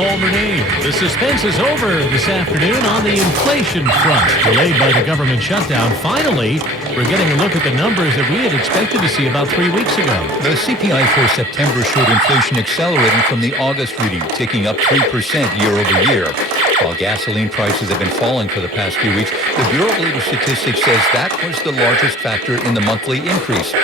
Paul Murnane. The suspense is over this afternoon on the inflation front. Delayed by the government shutdown, finally, we're getting a look at the numbers that we had expected to see about 3 weeks ago. The CPI for September showed inflation accelerating from the August reading, ticking up 3% year over year. While gasoline prices have been falling for the past few weeks, the Bureau of Labor Statistics says that was the largest factor in the monthly increase.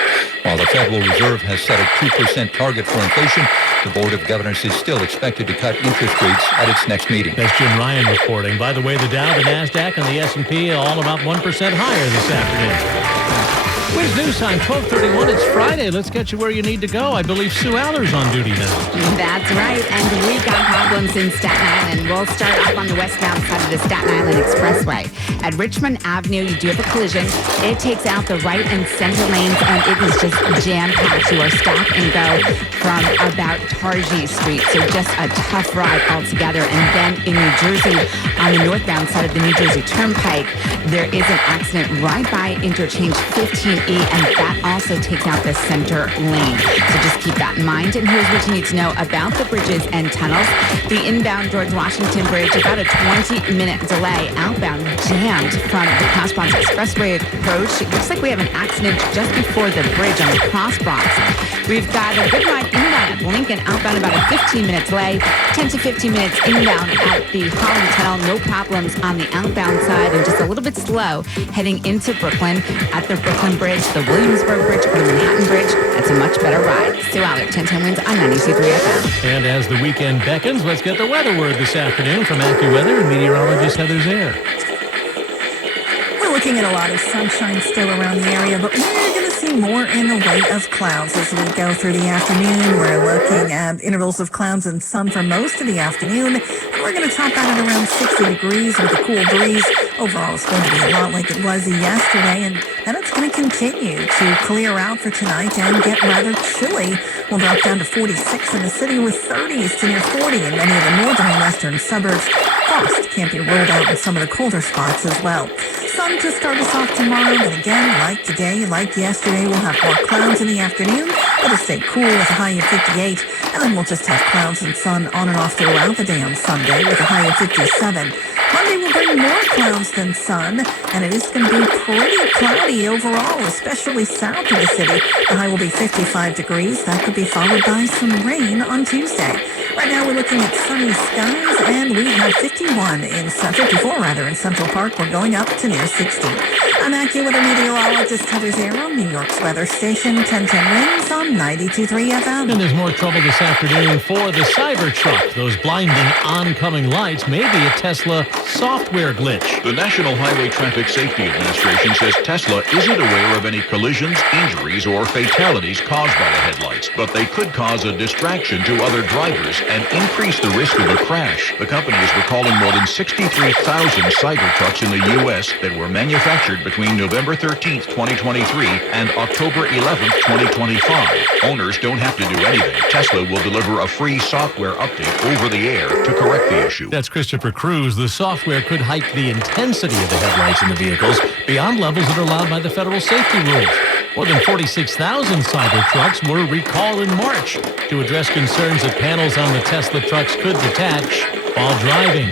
While the Federal Reserve has set a 2% target for inflation, the Board of Governors is still expected to cut interest rates at its next meeting. That's Jim Ryan reporting. By the way, the Dow, the NASDAQ, and the S&P all about 1% higher this afternoon. Wiz News Time, 12:31. It's Friday. Let's get you where you need to go. I believe Sue Aller's on duty now. That's right. And we've got problems in Staten Island. We'll start off on the westbound side of the Staten Island Expressway. At Richmond Avenue, you do have a collision. It takes out the right and center lanes, and it is just jam-packed. You are stop and go from about Targhee Street. So just a tough ride altogether. And then in New Jersey, on the northbound side of the New Jersey Turnpike, there is an accident right by interchange 15E, and that also takes out the center lane. So just keep that in mind. And here's what you need to know about the bridges and tunnels. The inbound George Washington Bridge, about a 20-minute delay. Outbound jammed from the Cross Bronx Expressway approach. It looks like we have an accident just before the bridge on the Cross Bronx. We've got a good ride inbound at Lincoln, outbound about a 15-minute delay, 10 to 15 minutes inbound at the Holland Tunnel. No problems on the outbound side, and just a little bit slow heading into Brooklyn at the Brooklyn Bridge, the Williamsburg Bridge, or the Manhattan Bridge. That's a much better ride. Sue Aller, 1010 Wins on 92.3 FM. And as the weekend beckons, let's get the weather word this afternoon from AccuWeather and meteorologist Heather Zare. We're looking at a lot of sunshine still around the area, but we're going to see more in the way of clouds as we go through the afternoon. We're looking at intervals of clouds and sun for most of the afternoon, and we're going to top out at around 60 degrees with a cool breeze. Overall, it's going to be a lot like it was yesterday, and then it's going to continue to clear out for tonight and get rather chilly. We'll drop down to 46 in the city with 30s to near 40 in many of the northern and western suburbs. Frost can't be ruled out in some of the colder spots as well. Sun to start us off tomorrow, but again, like today, like yesterday, we'll have more clouds in the afternoon. It'll stay cool with a high of 58, and then we'll just have clouds and sun on and off throughout the day on Sunday with a high of 57. Monday will bring more clouds than sun, and it is going to be pretty cloudy overall, especially south of the city. The high will be 55 degrees. That could be followed by some rain on Tuesday. Right now we're looking at sunny skies, and we have 54 in Central Park. We're going up to near 60. I'm AccuWeather meteorologist Heather Zare on New York's weather station, 1010 Wins on 92.3 FM. And there's more trouble this afternoon for the Cybertruck. Those blinding oncoming lights may be a Tesla software glitch. The National Highway Traffic Safety Administration says Tesla isn't aware of any collisions, injuries, or fatalities caused by the headlights, but they could cause a distraction to other drivers and increase the risk of a crash. The company is recalling more than 63,000 Cybertrucks in the U.S. that were manufactured between November 13th, 2023 and October 11th, 2025. Owners don't have to do anything. Tesla will deliver a free software update over the air to correct the issue. That's Christopher Cruz. The software could hike the intensity of the headlights in the vehicles beyond levels that are allowed by the federal safety rules. More than 46,000 Cybertrucks were recalled in March to address concerns that panels on the Tesla trucks could detach while driving.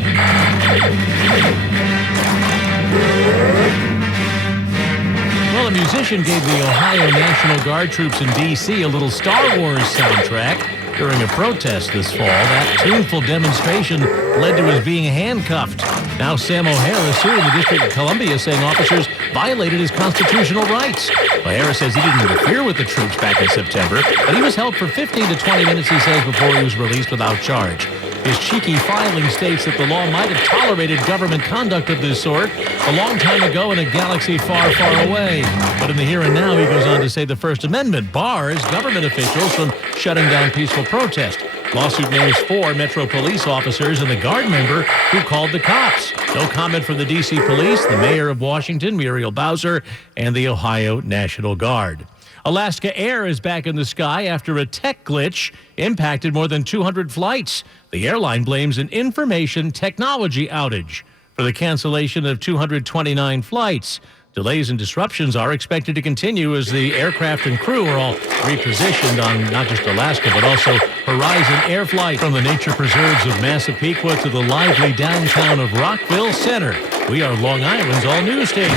Well, a musician gave the Ohio National Guard troops in D.C. a little Star Wars soundtrack during a protest this fall. That tuneful demonstration led to his being handcuffed. Now Sam O'Hara is suing the District of Columbia, saying officers violated his constitutional rights. O'Hara says he didn't interfere with the troops back in September, but he was held for 15 to 20 minutes, he says, before he was released without charge. His cheeky filing states that the law might have tolerated government conduct of this sort a long time ago in a galaxy far, far away. But in the here and now, he goes on to say the First Amendment bars government officials from shutting down peaceful protest. Lawsuit names 4 Metro police officers and the Guard member who called the cops. No comment from the D.C. police, the mayor of Washington, Muriel Bowser, and the Ohio National Guard. Alaska Air is back in the sky after a tech glitch impacted more than 200 flights. The airline blames an information technology outage for the cancellation of 229 flights. Delays and disruptions are expected to continue as the aircraft and crew are all repositioned on not just Alaska, but also Horizon Air Flight from the nature preserves of Massapequa to the lively downtown of Rockville Center. We are Long Island's all-news station.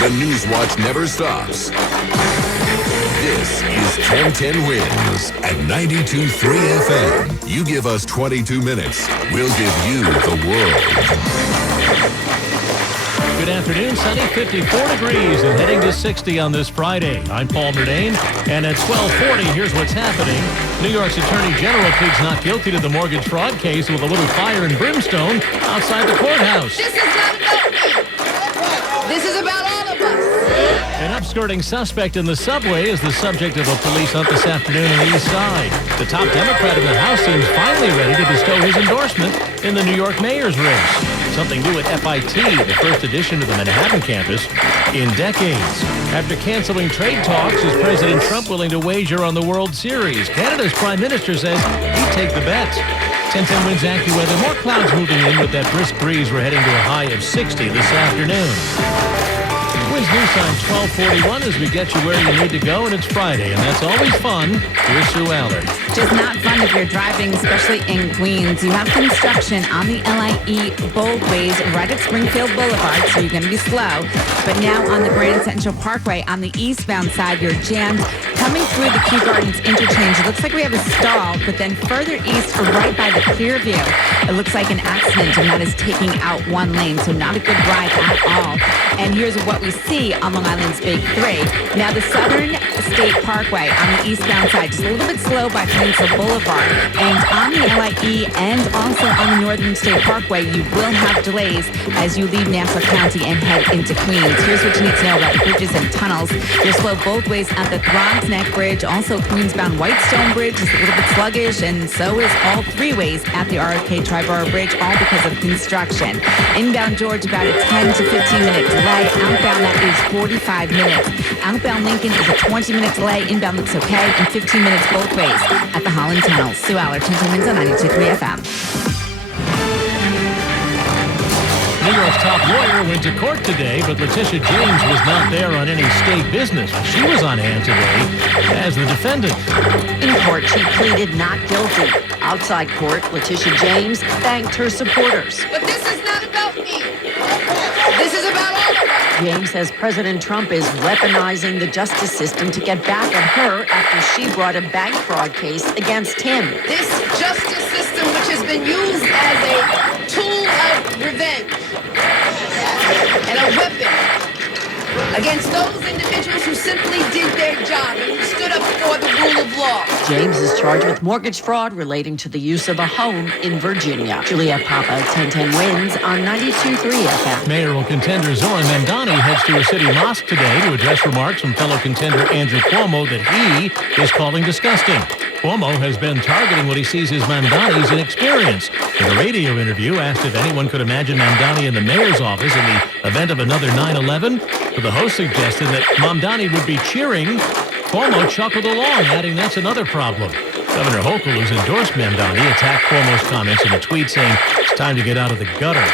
The News Watch never stops. This is 1010 Wins at 92.3 FM. You give us 22 minutes, we'll give you the world. Good afternoon, sunny, 54 degrees and heading to 60 on this Friday. I'm Paul Murnane, and at 12:40, here's what's happening. New York's Attorney General pleads not guilty to the mortgage fraud case with a little fire and brimstone outside the courthouse. This is not about me. This is about all of us. An upskirting suspect in the subway is the subject of a police hunt this afternoon on the East Side. The top Democrat in the House seems finally ready to bestow his endorsement in the New York mayor's race. Something new at FIT, the first addition to the Manhattan campus in decades. After canceling trade talks, is President Trump willing to wager on the World Series? Canada's Prime Minister says he'd take the bet. 1010 Wins AccuWeather. More clouds moving in with that brisk breeze. We're heading to a high of 60 this afternoon. Winds News Time 1241 as we get you where you need to go, and it's Friday, and that's always fun. Here's Sue Allard. Just not fun if you're driving, especially in Queens. You have construction on the LIE Boldways right at Springfield Boulevard, so you're going to be slow. But now on the Grand Central Parkway on the eastbound side, you're jammed. Coming through the Kew Gardens interchange, it looks like we have a stall, but then further east, right by the Clearview, it looks like an accident, and that is taking out one lane, so not a good ride at all. And here's what we see on Long Island's Big Three. Now, the Southern State Parkway on the eastbound side, just a little bit slow by Peninsula Boulevard. And on the LIE and also on the Northern State Parkway, you will have delays as you leave Nassau County and head into Queens. Here's what you need to know about the bridges and tunnels. You're slow both ways at the Throgs Neck Bridge. Also, Queensbound Whitestone Bridge is a little bit sluggish, and so is all three ways at the RFK Triborough Bridge, all because of construction. Inbound George, about a 10 to 15-minute delay. Outbound, that is 45 minutes. Outbound Lincoln is a 20-minute delay. Inbound looks okay, and 15 minutes both ways at the Holland Tunnel. Sue Allard, 1010 Wins on 92.3 FM. New York's top lawyer went to court today, but Letitia James was not there on any state business. She was on hand today as the defendant. In court, she pleaded not guilty. Outside court, Letitia James thanked her supporters. But this is not about me. This is about all of us. James says President Trump is weaponizing the justice system to get back at her after she brought a bank fraud case against him. This justice system, which has been used as a tool of revenge and a weapon against those individuals who simply did their job and who stood up for the rule of law. James is charged with mortgage fraud relating to the use of a home in Virginia. Juliette Papa, 1010 Wins on 92.3 FM. Mayoral contender Zoran Mandani heads to a city mosque today to address remarks from fellow contender Andrew Cuomo that he is calling disgusting. Cuomo has been targeting what he sees as Mamdani's inexperience. In a radio interview, asked if anyone could imagine Mamdani in the mayor's office in the event of another 9/11, but the host suggested that Mamdani would be cheering. Cuomo chuckled along, adding that's another problem. Governor Hochul, who's endorsed Mamdani, attacked Cuomo's comments in a tweet saying it's time to get out of the gutter.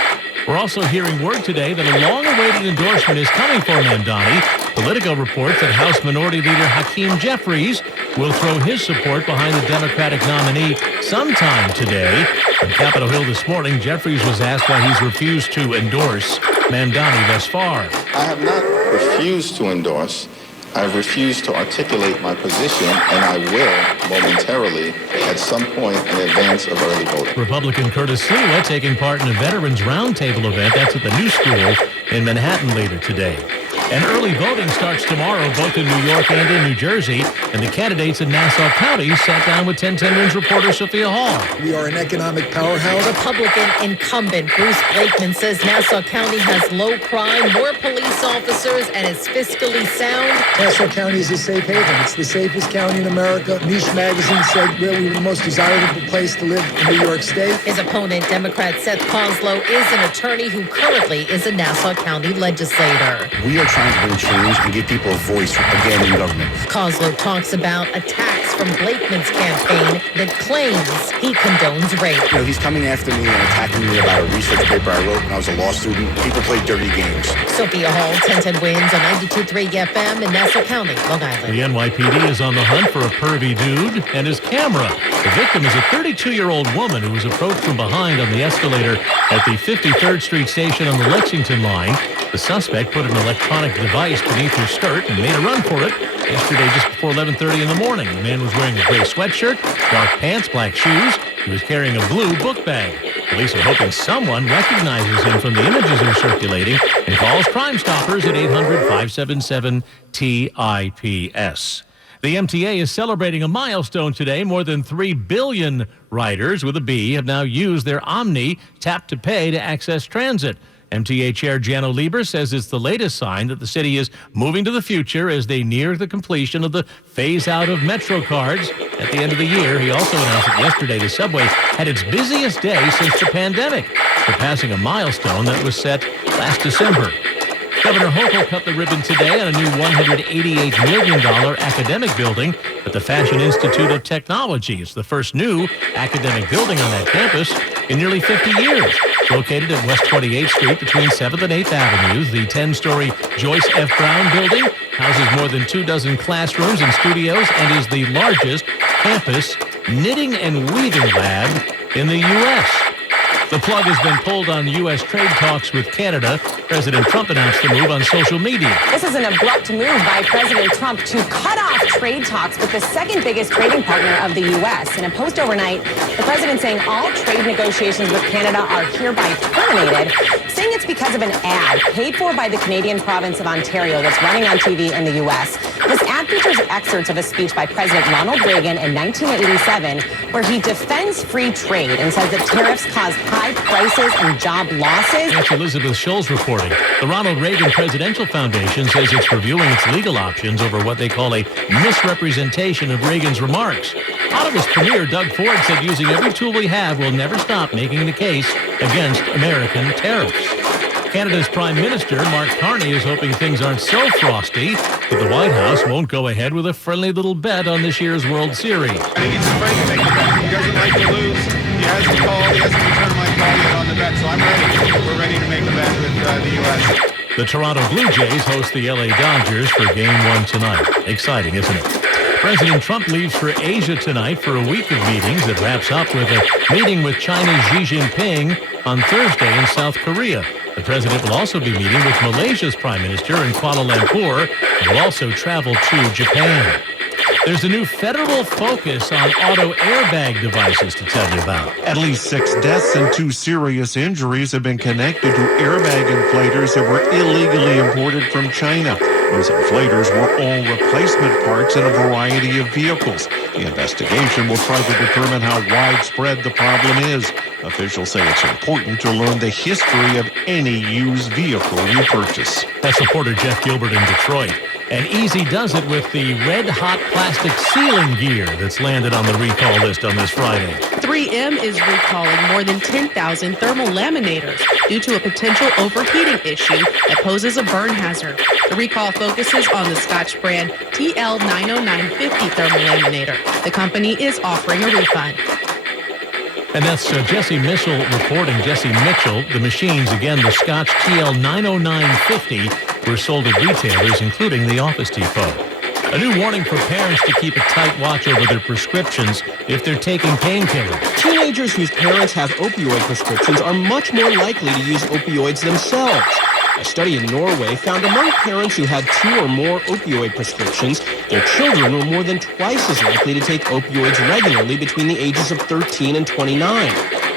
We're also hearing word today that a long-awaited endorsement is coming for Mamdani. Politico reports that House Minority Leader Hakeem Jeffries will throw his support behind the Democratic nominee sometime today. On Capitol Hill this morning, Jeffries was asked why he's refused to endorse Mamdani thus far. I have not refused to endorse. I've refused to articulate my position, and I will momentarily at some point in advance of early voting. Republican Curtis Sliwa taking part in a Veterans Roundtable event. That's at the New School in Manhattan later today. And early voting starts tomorrow, both in New York and in New Jersey. And the candidates in Nassau County sat down with 1010 Wins reporter Sophia Hall. We are an economic powerhouse. Republican incumbent Bruce Blakeman says Nassau County has low crime, more police officers, and is fiscally sound. Nassau County is a safe haven. It's the safest county in America. Niche magazine said where we were the most desirable place to live in New York State. His opponent, Democrat Seth Koslow, is an attorney who currently is a Nassau County legislator. We are trying to bring change and give people a voice again in government. Koslow talks about attacks from Blakeman's campaign that claims he condones rape. You know, he's coming after me and attacking me about a research paper I wrote when I was a law student. People play dirty games. Sophia Hall, 1010 Wins on 92.3 FM in Nassau County, Long Island. The NYPD is on the hunt for a pervy dude and his camera. The victim is a 32-year-old woman who was approached from behind on the escalator at the 53rd Street station on the Lexington line. The suspect put an electronic device beneath her skirt and made a run for it yesterday just before 11:30 in the morning. The man was wearing a gray sweatshirt, dark pants, black shoes. He was carrying a blue book bag. Police are hoping someone recognizes him from the images that are circulating and calls Crime Stoppers at 800-577-TIPS. The MTA is celebrating a milestone today. More than 3 billion riders with a B have now used their Omni Tap to Pay to access transit. MTA Chair Jano Lieber says it's the latest sign that the city is moving to the future as they near the completion of the phase-out of Metro cards at the end of the year. He also announced that yesterday the subway had its busiest day since the pandemic, surpassing a milestone that was set last December. Governor Hochul cut the ribbon today on a new $188 million academic building at the Fashion Institute of Technology. It's the first new academic building on that campus in nearly 50 years. Located at West 28th Street between 7th and 8th Avenues, the 10-story Joyce F. Brown building houses more than 24 classrooms and studios and is the largest campus knitting and weaving lab in the U.S. The plug has been pulled on U.S. trade talks with Canada. President Trump announced the move on social media. This is an abrupt move by President Trump to cut off trade talks with the second biggest trading partner of the U.S. In a post overnight, the president saying all trade negotiations with Canada are hereby terminated, saying it's because of an ad paid for by the Canadian province of Ontario that's running on TV in the U.S. This ad features excerpts of a speech by President Ronald Reagan in 1987 where he defends free trade and says that tariffs cause high prices and job losses. That's Elizabeth Scholl's reporting. The Ronald Reagan Presidential Foundation says it's reviewing its legal options over what they call a misrepresentation of Reagan's remarks. Ottawa's Premier Doug Ford said using every tool we have will never stop making the case against American tariffs. Canada's Prime Minister, Mark Carney, is hoping things aren't so frosty that the White House won't go ahead with a friendly little bet on this year's World Series. I think he's afraid to make the bet. He doesn't like to lose. He hasn't called. He hasn't returned my call yet on the bet, so I'm ready. We're ready to make a bet with the U.S. The Toronto Blue Jays host the L.A. Dodgers for Game 1 tonight. Exciting, isn't it? President Trump leaves for Asia tonight for a week of meetings that wraps up with a meeting with China's Xi Jinping on Thursday in South Korea. The president will also be meeting with Malaysia's Prime Minister in Kuala Lumpur and will also travel to Japan. There's a new federal focus on auto airbag devices to tell you about. At least 6 deaths and 2 serious injuries have been connected to airbag inflators that were illegally imported from China. Those inflators were all replacement parts in a variety of vehicles. The investigation will try to determine how widespread the problem is. Officials say it's important to learn the history of any used vehicle you purchase. That's reporter Jeff Gilbert in Detroit. And Easy does it with the red-hot plastic sealing gear that's landed on the recall list on this Friday. 3M is recalling more than 10,000 thermal laminators due to a potential overheating issue that poses a burn hazard. The recall focuses on the Scotch brand TL90950 thermal laminator. The company is offering a refund. And that's Jesse Mitchell reporting. Jesse Mitchell, the machines, again, the Scotch TL90950 were sold at retailers, including the Office Depot. A new warning for parents to keep a tight watch over their prescriptions if they're taking painkillers. Teenagers whose parents have opioid prescriptions are much more likely to use opioids themselves. A study in Norway found among parents who had 2 or more opioid prescriptions, their children were more than twice as likely to take opioids regularly between the ages of 13 and 29.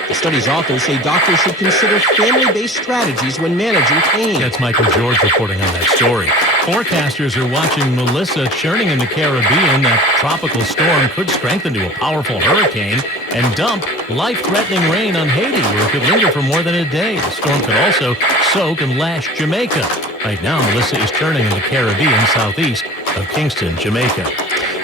The study's authors say doctors should consider family-based strategies when managing pain. That's Michael George reporting on that story. Forecasters are watching Melissa churning in the Caribbean. That tropical storm could strengthen to a powerful hurricane and dump life-threatening rain on Haiti, where it could linger for more than a day. The storm could also soak and lash Jamaica. Right now, Melissa is churning in the Caribbean southeast of Kingston, Jamaica.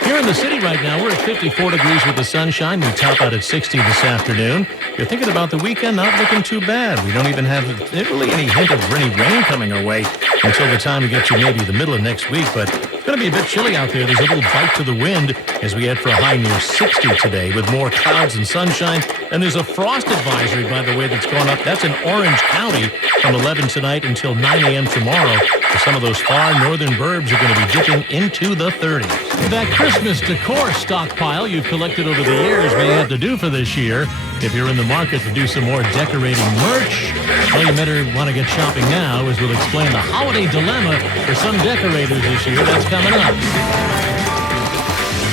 Here in the city right now, we're at 54 degrees with the sunshine. We top out at 60 this afternoon. If you're thinking about the weekend, not looking too bad. We don't even have really any hint of any rain coming our way until the time we get to maybe the middle of next week. But It's going to be a bit chilly out there. There's a little bite to the wind as we head for a high near 60 today with more clouds and sunshine. And there's a frost advisory, by the way, that's going up. That's in Orange County from 11 tonight until 9 a.m. tomorrow. Some of those far northern burbs are going to be dipping into the 30s. That Christmas decor stockpile you've collected over the years may have to do for this year. If you're in the market to do some more decorating merch, well, you better want to get shopping now, as we'll explain the holiday dilemma for some decorators this year. That's coming up.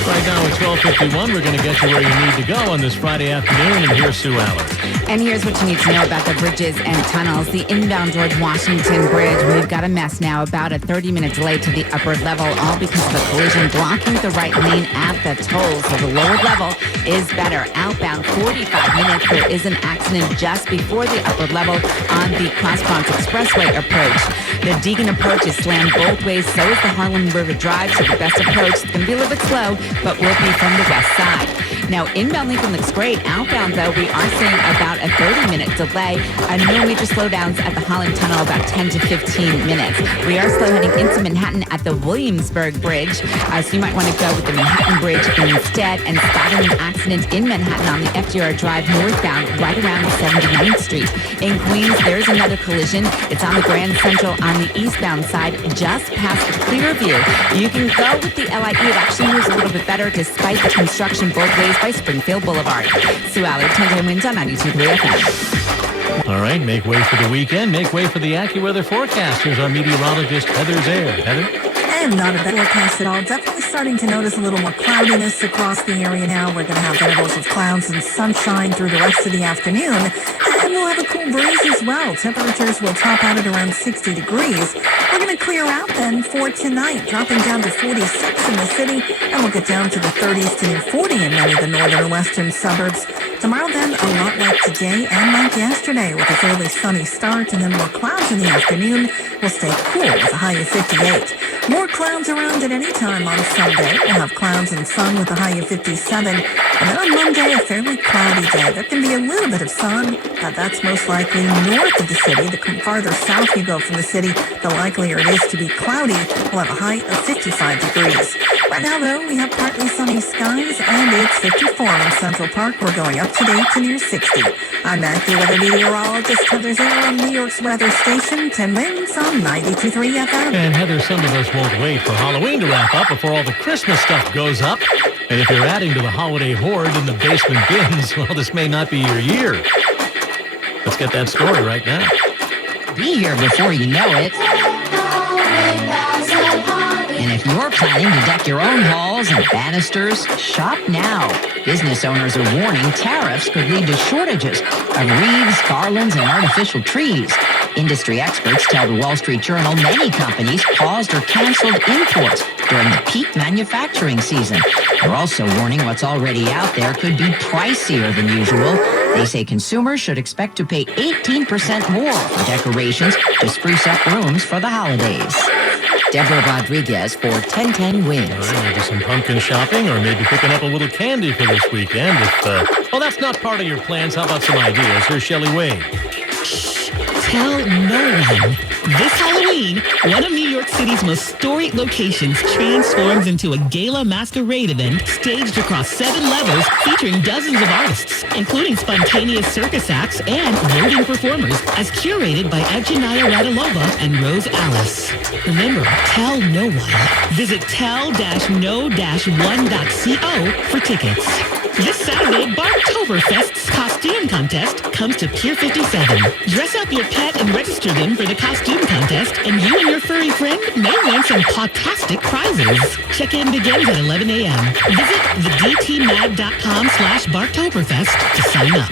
Right now at 12:51, we're going to get you where you need to go on this Friday afternoon, and here's Sue Allen. And here's what you need to know about the bridges and tunnels. The inbound George Washington Bridge, we've got a mess now, about a 30-minute delay to the upper level, all because of a collision blocking the right lane at the toll. So the lower level is better. Outbound, 45 minutes. There is an accident just before the upper level on the Cross Bronx Expressway approach. The Deegan approach is slammed both ways. So is the Harlem River Drive. So the best approach is going to be a little bit slow, but will be from the west side. Now, inbound Lincoln looks great. Outbound, though, we are seeing about a 30-minute delay. No major slowdowns at the Holland Tunnel, about 10 to 15 minutes. We are slow heading into Manhattan at the Williamsburg Bridge, so you might want to go with the Manhattan Bridge instead, and spotting an accident in Manhattan on the FDR Drive northbound, right around 79th Street. In Queens, there's another collision. It's on the Grand Central on the eastbound side, just past the Clearview. You can go with the LIE. It actually moves a little bit better despite the construction both ways by Springfield Boulevard. Sue Allard, 10 wins on 92.3 FM. All right, make way for the weekend. Make way for the AccuWeather forecast. Here's our meteorologist, Heather Zaire. Heather? And not a bad forecast at all. Definitely starting to notice a little more cloudiness across the area now. We're going to have intervals of clouds and sunshine through the rest of the afternoon. And we'll have a cool breeze as well. Temperatures will top out at around 60 degrees. We're going to clear out then for tonight, dropping down to 46 in the city. And we'll get down to the 30s to near 40 in many of the northern and western suburbs. Tomorrow then, a lot like today and like yesterday, with a fairly sunny start and then more clouds in the afternoon. We'll stay cool with a high of 58. More clouds around at any time on Sunday. We'll have clouds and sun with a high of 57. And then on Monday, a fairly cloudy day. There can be a little bit of sun, but that's most likely north of the city. The farther south you go from the city, the likelier it is to be cloudy. We'll have a high of 55 degrees. Right now, though, we have partly sunny skies, and it's 54 in Central Park. We're going up today to near 60. I'm AccuWeather meteorologist Heather Zaire on New York's weather station, 10 Winds on 92.3 FM. And Heather, some of us won't wait for Halloween to wrap up before all the Christmas stuff goes up. And if you're adding to the holiday horde in the basement bins, well, this may not be your year. Let's get that story right now. Be here before you know it. And if you're planning to deck your own halls and banisters, shop now. Business owners are warning tariffs could lead to shortages of wreaths, garlands, and artificial trees. Industry experts tell the Wall Street Journal many companies paused or canceled imports during the peak manufacturing season. They're also warning what's already out there could be pricier than usual. They say consumers should expect to pay 18% more for decorations to spruce up rooms for the holidays. Deborah Rodriguez for 1010 Wins. All right, maybe some pumpkin shopping or maybe picking up a little candy for this weekend. Well, that's not part of your plans. How about some ideas? Here's Shelley Wade. Tell no one. This Halloween, one of New York City's most storied locations transforms into a gala masquerade event staged across 7 levels featuring dozens of artists, including spontaneous circus acts and roving performers, as curated by Evgenia Radilova and Rose Alice. Remember, tell no one. Visit tell-no-one.co for tickets. This Saturday, Barktoberfest's costume contest comes to Pier 57. Dress up your pet and register them for the costume contest, and you and your furry friend may win some fantastic prizes. Check-in begins at 11 a.m. Visit thedtmag.com/Barktoberfest to sign up.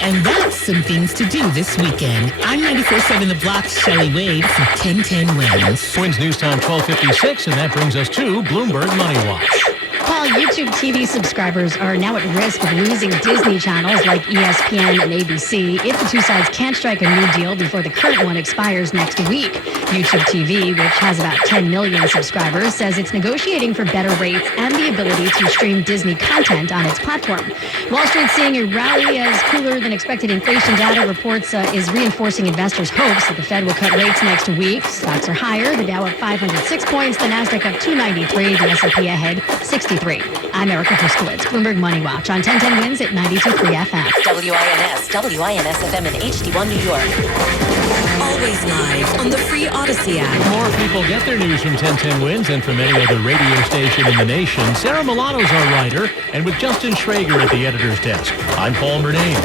And that's some things to do this weekend. I'm 94.7 The Block's Shelley Wade for 1010 Wins. Twins News Time 12:56, and that brings us to Bloomberg Money Watch. Paul, YouTube TV subscribers are now at risk of losing Disney channels like ESPN and ABC if the two sides can't strike a new deal before the current one expires next week. YouTube TV, which has about 10 million subscribers, says it's negotiating for better rates and the ability to stream Disney content on its platform. Wall Street seeing a rally as cooler than expected inflation data reports is reinforcing investors' hopes that the Fed will cut rates next week. Stocks are higher. The Dow up 506 points, the Nasdaq up 293, the S&P ahead 63. I'm Erica Puskowitz, Bloomberg Money Watch on 1010 Wins at 92.3 FM. WINS FM in HD1 New York. Always live on the free Odyssey app. More people get their news from 1010 Wins than from any other radio station in the nation. Sarah Milano's our writer, and with Justin Schrager at the editor's desk, I'm Paul Murnane.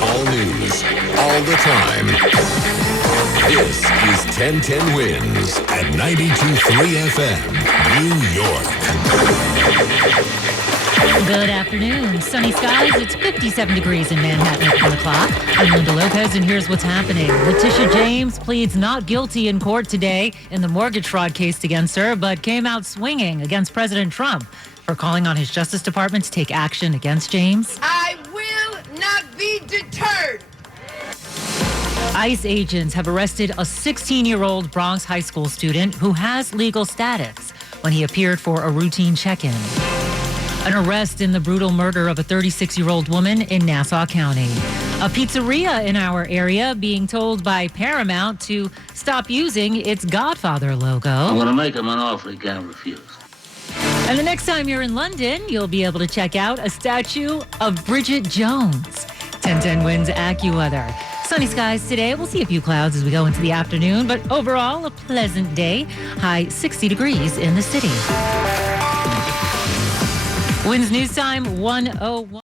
All news, all the time. This is 1010 Wins at 92.3 FM, New York. Good afternoon. Sunny skies. It's 57 degrees in Manhattan at 1 o'clock. I'm Linda Lopez, and here's what's happening. Letitia James pleads not guilty in court today in the mortgage fraud case against her, but came out swinging against President Trump for calling on his Justice Department to take action against James. I will not be deterred. ICE agents have arrested a 16-year-old Bronx high school student who has legal status when he appeared for a routine check-in. An arrest in the brutal murder of a 36-year-old woman in Nassau County. A pizzeria in our area being told by Paramount to stop using its Godfather logo. I'm going to make him an offer he can't refuse. And the next time you're in London, you'll be able to check out a statue of Bridget Jones. 1010 Wins AccuWeather. Sunny skies today. We'll see a few clouds as we go into the afternoon, but overall, a pleasant day. High 60 degrees in the city. Wins News Time 101.